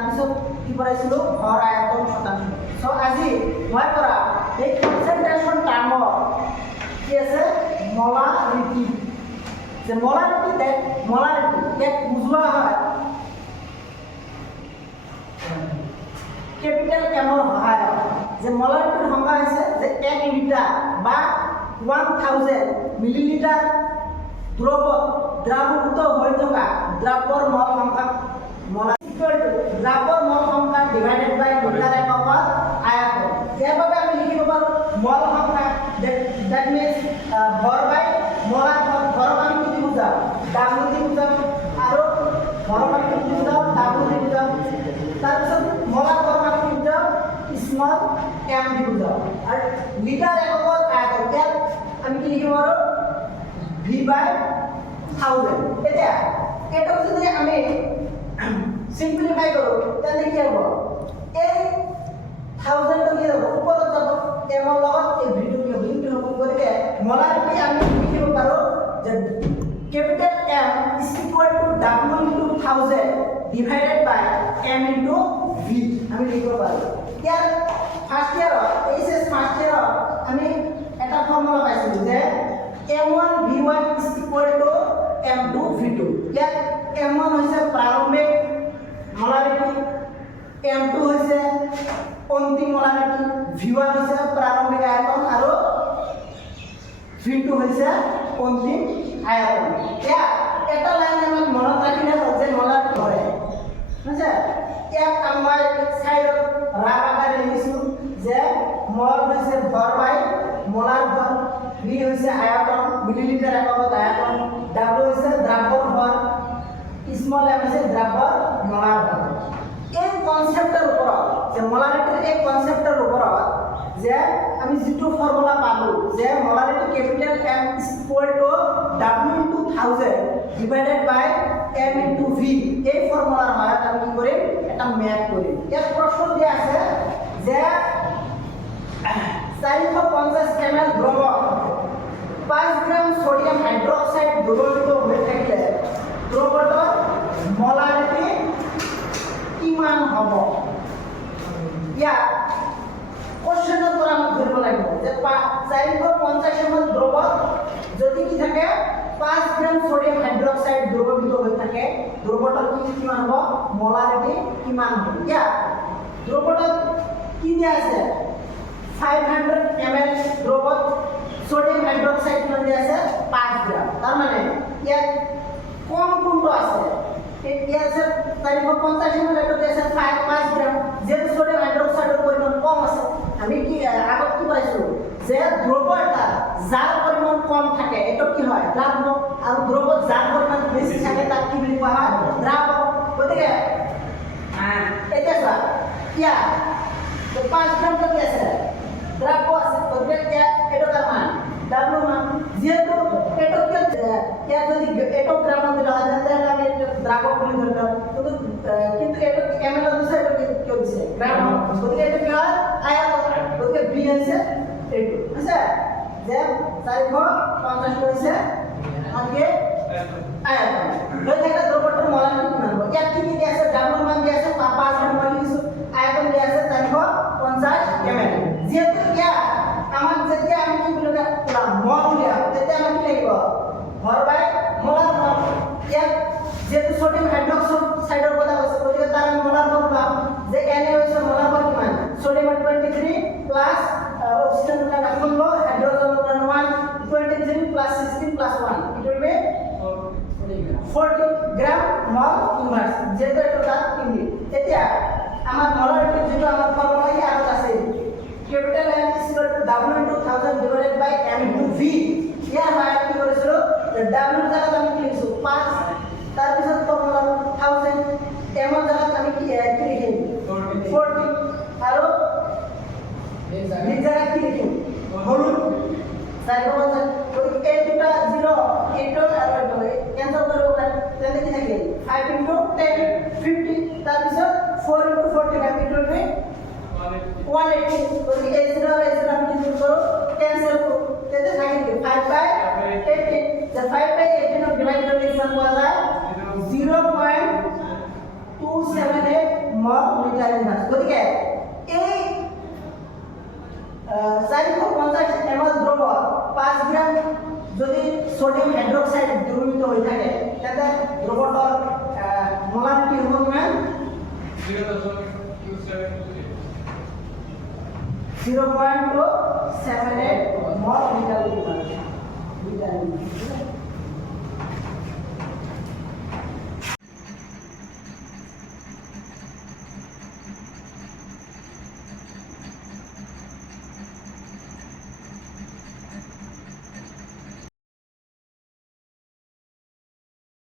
তাৰপিছত কি পঢ়াইছিলো ভৰ আয়তন শতাংশ সো আজি মই কৰা এই কনসেন্ট্ৰেশন টাৰ্মত কি আছে মোলাৰিটি যে মোলাৰিটি এক বুঝোৱা হয় ক্যাপিটাল এমৰ সহায়ত যে মোলাৰিটিৰ সংজ্ঞা হৈছে যে 1 লিটাৰ বা 1000 মিলিলিটাৰ দ্ৰবীভূত হৈ থকা দ্ৰব্যৰ মল সংখ্যা দ্ৰব্যৰ মল সংখ্যা ডিভাইডেড বাই লিটাৰ এককত আয়তন ইয়াৰ বাবে আমি লিখিব পাৰোঁ মল সংখ্যা দ্যাট মিন্স ভৰ বাই মলাৰ ভৰ আমি কি বুজাম ডাব্লিউ দি বুজাম আৰু ভৰ আমি কি বুজাম ডাব্লিউ দি বুজাম তাৰপিছত মলাৰ ভৰ আমি কি বুজাম স্মল এম দি বুজাম আৰু লিটাৰ এককত আয়তন ইয়াত আমি কি লিখিব পাৰোঁ ভি বাই 1000 এতিয়া এটা যদি আমি সিম্পলিফাই কৰো তেন্তে কি হ'ব এই 1000 টো কি হ'ব ওপৰত যাব এমৰ লগত এই ভিটো কি হ'ব ইনটু হ'ব গতিকে মোলারিটি আমি লিখিব পাৰো যে capital M is equal to W into 1000 divided by M into V আমি লিখিব পাৰো ইয়াৰ first year HS first year আমি এটা ফর্মুলা পাইছিলো যে M1 V1 is equal to M2 V2 ইয়াত M1 হৈছে প্ৰাৰম্ভিক মোলাৰিটি M2 হৈছে অন্তিম মোলাৰিটি V1 হৈছে প্ৰাৰম্ভিক আয়তন আৰু V2 হৈছে অন্তিম আয়তন ইয়া এটা লাইন আমাক মনত ৰাখিলে যে মোলাৰিটি হয় বুঝছে ইয়াত আমাৰ সাইডত ৰাগ আকাৰে লিখিছো যে মল হৈছে ভৰ বাই মোলাৰ ভৰ V হৈছে আয়তন মিলিলিটাৰ এককত আয়তন W হৈছে দ্ৰব্যৰ ভৰ স্মল m হৈছে দ্ৰব্যৰ মোলাৰ ভৰ এই কনসেপ্টৰ ওপৰত যে মোলাৰিটিৰ এই কনসেপ্টৰ ওপৰত যে আমি যেটো ফৰ্মুলা পালো যে molarity capital M is equal to W into 1000 divided by M into V এই ফৰ্মুলাৰ সহায়ত আমি কি কৰিম এটা ম্যাথ কৰিম ইয়াত প্ৰশ্ন দিয়া আছে যে 450 ml দ্ৰৱ 5 গ্ৰাম সোডিয়াম হাইড্ৰোক্সাইড দ্ৰবীভূত হয়ে থাকলে দ্ৰবটোৰ মোলাৰিটি কিমান হ'ব ইয়া কোশ্চেনৰ পৰা আমি ধৰিব লাগিব যে 450 ml দ্ৰৱত যদি কি থাকে 5 গ্ৰাম সোডিয়াম হাইড্ৰোক্সাইড দ্ৰবীভূত হৈ থাকে দ্ৰৱটোৰ কিমান হ'ব মোলাৰিটি কিমান হ'ব ইয়া দ্ৰৱটোত কি দিয়া আছে 500 ml দ্ৰৱত সোডিয়াম হাইড্রোক্সাইড কিমান দিয়া আছে 5 গ্রাম তার মানে ইয়াত কম কোনটো আছে এতিয়া আছে 450 ml এটা আছে 5 গ্রাম যে সোডিয়াম হাইড্ৰোক্সাইডৰ পৰিমাণ কম আছে আমি কি আগত কি পাইছো যে দ্ৰৱ এটা যাৰ পৰিমাণ কম থাকে এটা কি হয় দ্ৰাৱক আৰু দ্ৰৱত যাৰ পৰিমাণ বেছি থাকে তাক কি বুলি কোৱা হয় দ্ৰাৱক গতিকে এতিয়া চোৱা ইয়া 5 গ্রাম কি আছে দ্রাব্য আছে গতিকে এটা তার মান W মান যেহেতু এটা কি যদি এটা গ্রাম দিলা হয় তাহলে আমি দ্রাব্য বলি ধরলাম কিন্তু এটা ml অনুসারে এটা কি দিছে গ্রাম গতিকে এটা কি হয় আয়তন গতিকে V আছে এইটো আছে যে 450 হইছে আগে আয়তন ধরে এটা দ্রব্যটার মোলারিটি কিমান হবে ইয়াত কি কি আছে W মান দিয়া আছে 5 গ্রাম বলি দিছো আয়তন দিয়া আছে 450 ml যেহেতু ইয়া আমার যেতিয়া আমি কি বলি না মল উলিয়া তেতিয়া আমি কি লিখিব ভর বাই মোলার ভর ইয়াত যেহেতু সোডিয়াম হাইড্ৰোক্সাইডৰ কথা কৈছে গতিকে তাৰ আমি মোলার ভর পাম যে Na হৈছে মোলার ভর কিমান সোডিয়াম 23 প্লাস অক্সিজেন টা 16 হাইড্রোজেন টা 1 23 plus 16 plus 1 it will be 40 gram mall inverse যেটা এটা কিনি এতিয়া আমার মোলারিটি যেটা আমার ফর্মুলা ইয়াত আছে capital M is equal to W into 1000 divided by M into V ইয়াৰ হয় কি কৰিছিলো W জায়গাত আমি কি লিখিছো 5 তাৰ পিছত ফৰ্মুলা 1000 M ৰ জায়গাত আমি কি লিখিম 40 আৰু V জায়গাত কি লিখিম হলুদ 450 গতিকে এই দুটা 0 এইটো আৰু কেনসেল কৰিব পাৰি তেনে কি থাকে 5 into 10 50 তাৰ পিছত 4 into 40 ক্যাপিটাল V 180 গতিকে এই 0 এই 0 আমি কি করব ক্যান্সেল করব তেতে থাকে 5 বাই 18 the 5 by 18 of divided by 1 পোৱা যায় 0.278 mol মাইনাস গতিকে এই 450 ml দ্রব 5 গ্রাম যদি সোডিয়াম হাইড্রোক্সাইড দ্রবীভূত হয়ে থাকে তাতে দ্রবটার মোলারিটি হবে কিমান 0.278 মল লিটার লিটার